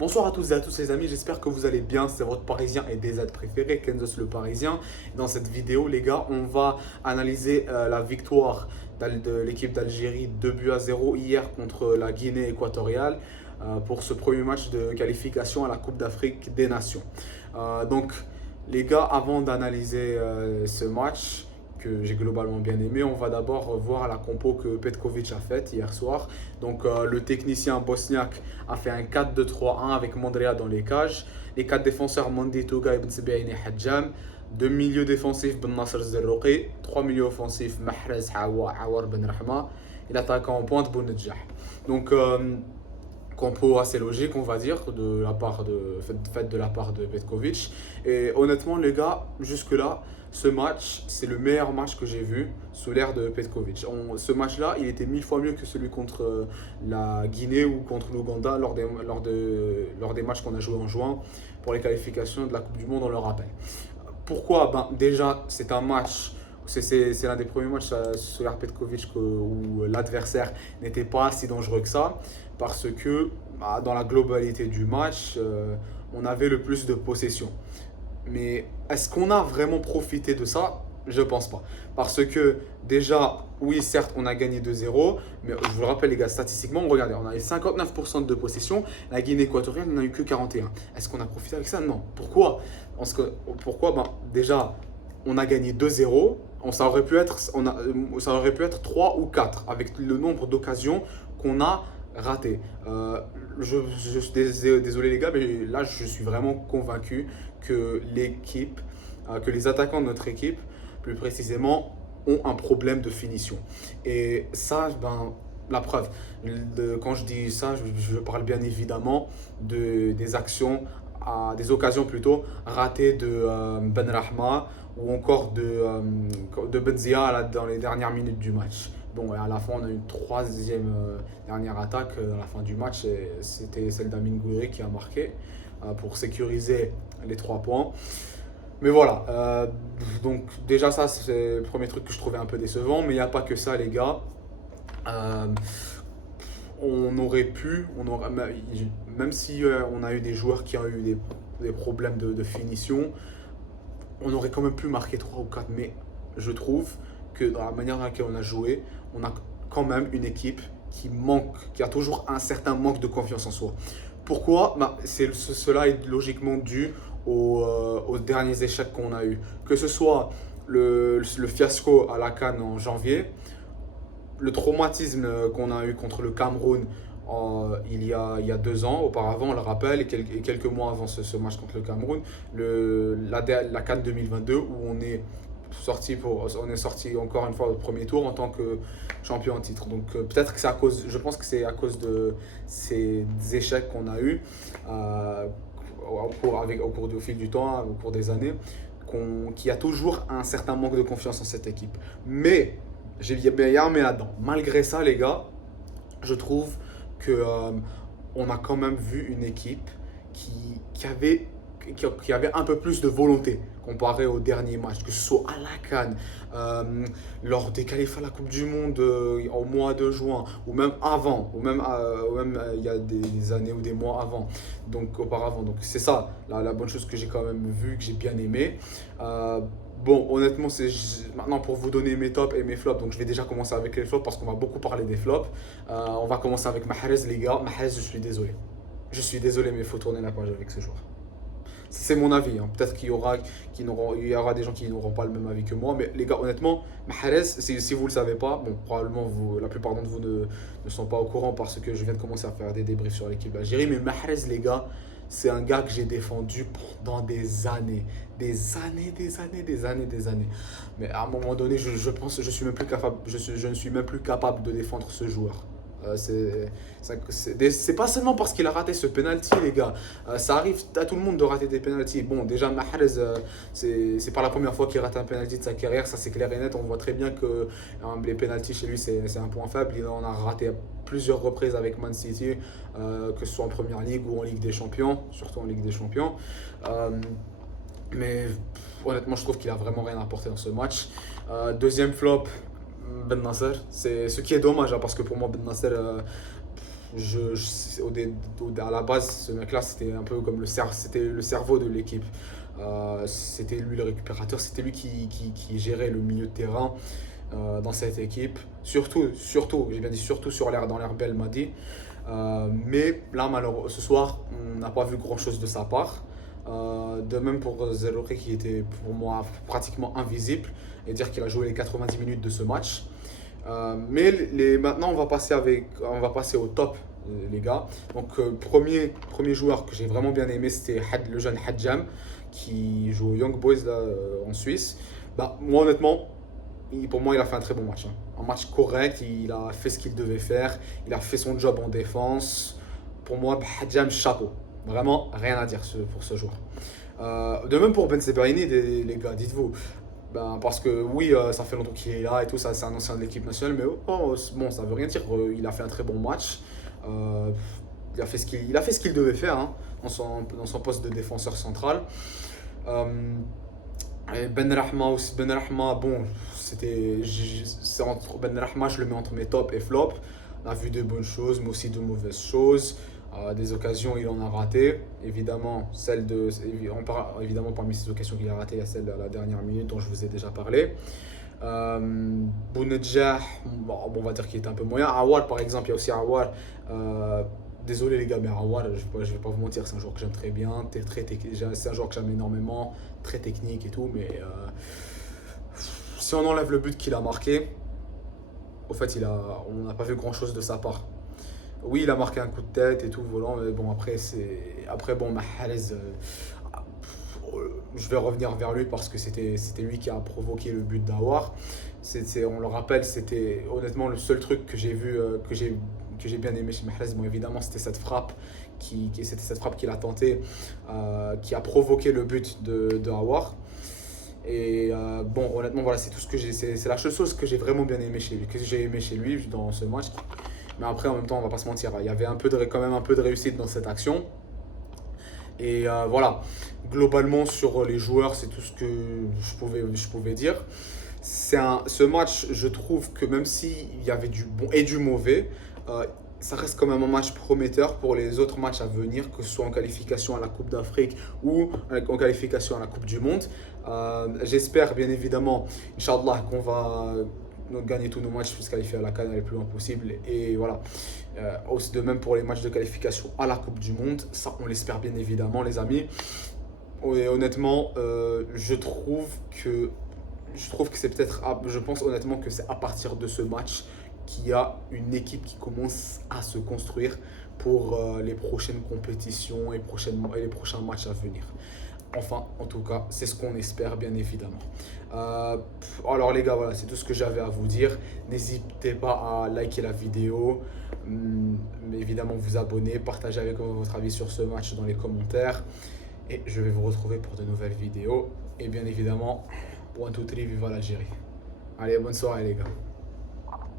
Bonsoir à tous et à tous les amis, j'espère que vous allez bien, c'est votre parisien et des aides préférés, Kenzos le parisien. Dans cette vidéo les gars, on va analyser la victoire de l'équipe d'Algérie 2 buts à 0 hier contre la Guinée équatoriale pour ce premier match de qualification à la Coupe d'Afrique des Nations. Donc les gars, avant d'analyser ce match, que j'ai globalement bien aimé. On va d'abord voir la compo que Petkovic a faite hier soir. Donc le technicien bosniaque a fait un 4-2-3-1 avec Mondrea dans les cages. Les quatre défenseurs Mondi Touga, Ibn Sebaini et Hadjam. Deux milieux défensifs Ben Nasser Zerrouki. Trois milieux offensifs Mahrez Awar Ben Rahma. Et l'attaquant en pointe Bounedjah. Donc compo assez logique, on va dire, fait de la part de Petkovic. Et honnêtement, les gars, jusque-là, ce match, c'est le meilleur match que j'ai vu sous l'ère de Petkovic. Ce match-là, il était 1000 fois mieux que celui contre la Guinée ou contre l'Ouganda lors des matchs qu'on a joués en juin pour les qualifications de la Coupe du Monde, on le rappelle. Pourquoi? Déjà, c'est un match. C'est l'un des premiers matchs sous l'ère Petkovic où l'adversaire n'était pas si dangereux que ça, parce que dans la globalité du match, on avait le plus de possession. Mais est-ce qu'on a vraiment profité de ça? Je pense pas. Parce que déjà, oui, certes, on a gagné 2-0, mais je vous le rappelle, les gars, statistiquement, regardez, on a eu 59% de possession, la Guinée équatoriale n'en a eu que 41. Est-ce qu'on a profité avec ça? Non. Pourquoi? Pourquoi? Déjà, on a gagné 2-0. Ça aurait pu être 3 ou 4 avec le nombre d'occasions qu'on a ratées. Je suis désolé les gars, mais là je suis vraiment convaincu que que les attaquants de notre équipe, plus précisément, ont un problème de finition. Et ça, la preuve, quand je dis ça, je parle bien évidemment des actions, des occasions plutôt, ratées de Ben Rahma ou encore de Benzia dans les dernières minutes du match. Bon, et à la fin, on a une troisième dernière attaque à la fin du match, et c'était celle d'Amin Gouiri qui a marqué pour sécuriser les 3 points. Mais voilà, donc déjà ça c'est le premier truc que je trouvais un peu décevant, mais il n'y a pas que ça les gars. Euh, on aurait pu, même si on a eu des joueurs qui ont eu des problèmes de finition, on aurait quand même pu marquer 3 ou 4. Mais je trouve que dans la manière dans laquelle on a joué, on a quand même une équipe qui a toujours un certain manque de confiance en soi. Pourquoi? Cela est logiquement dû aux derniers échecs qu'on a eu. Que ce soit le fiasco à la CAN en janvier, le traumatisme qu'on a eu contre le Cameroun il y a 2 ans auparavant, on le rappelle, et quelques mois avant ce match contre le Cameroun, la CAN 2022 où on est sorti encore une fois au premier tour en tant que champion en titre. Donc peut-être que je pense que c'est à cause de ces échecs qu'on a eu au fil du temps, au cours des années, qu'il y a toujours un certain manque de confiance en cette équipe. Mais il y a un mais là-dedans. Malgré ça, les gars, je trouve que on a quand même vu une équipe qui avait un peu plus de volonté comparé au dernier match, que ce soit à la CAN, lors des qualifs à la Coupe du Monde au mois de juin, ou même avant, il y a des années ou des mois avant, donc auparavant. Donc c'est ça la bonne chose que j'ai quand même vu, que j'ai bien aimé. Bon, honnêtement, maintenant pour vous donner mes tops et mes flops. Donc je vais déjà commencer avec les flops parce qu'on va beaucoup parler des flops. On va commencer avec Mahrez, les gars. Mahrez, je suis désolé. Je suis désolé, mais il faut tourner la page avec ce joueur. C'est mon avis, hein. Peut-être il y aura des gens qui n'auront pas le même avis que moi. Mais les gars, honnêtement, Mahrez, si vous ne le savez pas, bon, probablement la plupart d'entre vous ne sont pas au courant parce que je viens de commencer à faire des débriefs sur l'équipe d'Algérie. Mais Mahrez, les gars, c'est un gars que j'ai défendu pendant des années. Des années, des années, des années, des années. Mais à un moment donné, je pense que je suis même plus capable, je ne suis même plus capable de défendre ce joueur. C'est pas seulement parce qu'il a raté ce penalty, les gars. Ça arrive à tout le monde de rater des penalties. Bon, déjà, Mahrez, c'est pas la première fois qu'il rate un penalty de sa carrière. Ça, c'est clair et net. On voit très bien que les penalties chez lui, c'est un point faible. Il en a raté à plusieurs reprises avec Man City, que ce soit en Première Ligue ou en Ligue des Champions, surtout en Ligue des Champions. Mais honnêtement, je trouve qu'il a vraiment rien apporté dans ce match. Deuxième flop, Ben Nasser. C'est ce qui est dommage, hein, parce que pour moi, Ben Nasser, À la base, ce mec-là, c'était un peu comme c'était le cerveau de l'équipe. C'était lui le récupérateur, c'était lui qui gérait le milieu de terrain dans cette équipe. Surtout, j'ai bien dit surtout dans l'ère Belmadi. Mais là, malheureusement, ce soir, on n'a pas vu grand-chose de sa part. De même pour Zerouki qui était pour moi pratiquement invisible et dire qu'il a joué les 90 minutes de ce match. Maintenant, on va passer au top, les gars. Donc, premier joueur que j'ai vraiment bien aimé, c'était le jeune Hadjam qui joue aux Young Boys là, en Suisse. Bah, moi, honnêtement, pour moi, il a fait un très bon match, hein. Un match correct, il a fait ce qu'il devait faire, il a fait son job en défense. Pour moi, Hadjam, chapeau. Vraiment, rien à dire pour ce joueur. De même pour Ben Sebaini, les gars, dites-vous. Ben, parce que oui, ça fait longtemps qu'il est là et tout, ça, c'est un ancien de l'équipe nationale, mais bon, ça veut rien dire. Il a fait un très bon match. Euh, il a fait ce qu'il devait faire, hein, dans son poste de défenseur central. Euh, et Ben Rahma aussi. Ben Rahma, bon, Ben Rahma, je le mets entre mes tops et flops. On a vu de bonnes choses, mais aussi de mauvaises choses. Des occasions, il en a raté. Évidemment, évidemment parmi ces occasions qu'il a ratées, il y a celle de la dernière minute dont je vous ai déjà parlé. Bounedjah, bon, on va dire qu'il était un peu moyen. Awar, par exemple, il y a aussi Awar. Désolé les gars, mais Awar, je vais pas vous mentir, c'est un joueur que j'aime très bien. C'est un joueur que j'aime énormément, très technique et tout, mais si on enlève le but qu'il a marqué, au fait, on n'a pas vu grand chose de sa part. Oui, il a marqué un coup de tête et tout, volant, mais bon, après bon, Mahrez, je vais revenir vers lui parce que c'était lui qui a provoqué le but d'Awar. On le rappelle, c'était honnêtement le seul truc que j'ai vu, que j'ai bien aimé chez Mahrez. Bon, évidemment, c'était cette frappe c'était cette frappe qu'il a tentée, qui a provoqué le but de Awar. Et bon, honnêtement, voilà, c'est la seule chose que j'ai vraiment bien aimé chez lui, que j'ai aimé chez lui dans ce match. Mais après, en même temps, on va pas se mentir, il y avait quand même un peu de réussite dans cette action. Et voilà, globalement sur les joueurs, c'est tout ce que je pouvais dire. Ce match, je trouve que même s'il y avait du bon et du mauvais, ça reste quand même un match prometteur pour les autres matchs à venir, que ce soit en qualification à la Coupe d'Afrique ou en qualification à la Coupe du Monde. J'espère bien évidemment, Inch'Allah, qu'on va gagner tous nos matchs, se qualifier à la CAN le plus loin possible. Et voilà. Aussi de même pour les matchs de qualification à la Coupe du Monde. Ça, on l'espère bien évidemment, les amis. Et honnêtement, je pense honnêtement que c'est à partir de ce match qu'il y a une équipe qui commence à se construire pour les prochaines compétitions et les prochains matchs à venir. Enfin, en tout cas, c'est ce qu'on espère, bien évidemment. Alors les gars, voilà, c'est tout ce que j'avais à vous dire. N'hésitez pas à liker la vidéo, évidemment vous abonner, partager avec moi votre avis sur ce match dans les commentaires. Et je vais vous retrouver pour de nouvelles vidéos. Et bien évidemment, 1, 2, 3, viva l'Algérie. Allez, bonne soirée les gars.